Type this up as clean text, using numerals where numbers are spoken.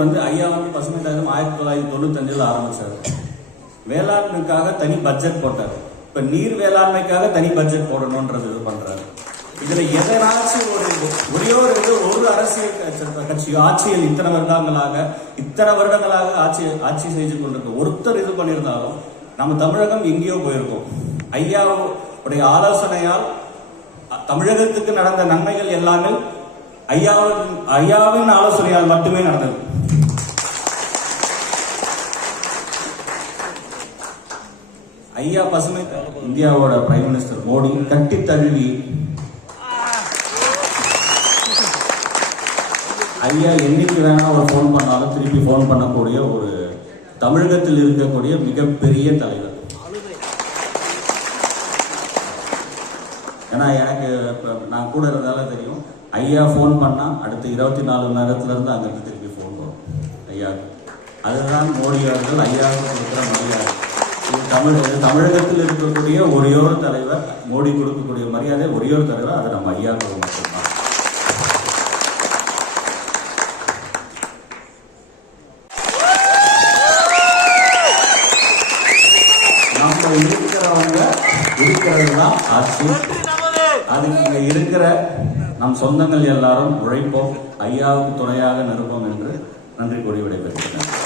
ஐயா பசுமை தாயம் 1995 ஆரம்பிச்சார். வேளாண்மைக்காக தனி பட்ஜெட் போட்டார். இப்ப நீர் வேளாண்மைக்காக தனி பட்ஜெட் போடணும்ன்றது இது பண்றாரு. இதுல எதனாச்சும் ஒரு அரசியல் கட்சி ஆட்சியில் இத்தனை வருடங்களாக ஆட்சி செய்து கொண்டிருக்க ஒருத்தர் இது பண்ணியிருந்தாலும் நம்ம தமிழகம் எங்கேயோ போயிருக்கோம். ஐயாவுடைய ஆலோசனையால் தமிழகத்துக்கு நடந்த நன்மைகள் எல்லாமே ஐயாவின் ஆலோசனையால் மட்டுமே நடந்தது. ஐயா பசுமை இந்தியாவோட பிரைம் மினிஸ்டர் மோடி கட்டி தழுவி ஐயா என்னைக்கு வேணா ஒரு போன் பண்ணாலும் திருப்பி போன் பண்ணக்கூடிய ஒரு தமிழகத்தில் இருக்கக்கூடிய மிகப்பெரிய தலைவர். ஏன்னா எனக்கு நான் கூட இருந்தால தெரியும், ஐயா போன் பண்ணா அடுத்த 24 மணி நேரத்துல இருந்து அங்கிருந்து திருப்பி போன் வரும் ஐயா. அதுதான் மோடி அவர்கள் ஐயாவுக்கு கொடுக்கிற மரியாதை. தமிழகத்தில் இருக்கக்கூடிய ஒரே ஒரு தலைவர், மோடி கொடுக்கக்கூடிய மரியாதை ஒரே ஒரு தலைவர், அது நம்ம ஐயாவுக்கு மட்டும்தான். நம்ம இருக்கிறவங்க இருக்கிறது தான் ஆட்சி. அதுக்கு இங்க இருக்கிற நம் சொந்தங்கள் எல்லாரும் உழைப்போம், ஐயாவுக்கு துணையாக நிற்போம் என்று நன்றி கூறி விடைபெறுகிறேன்.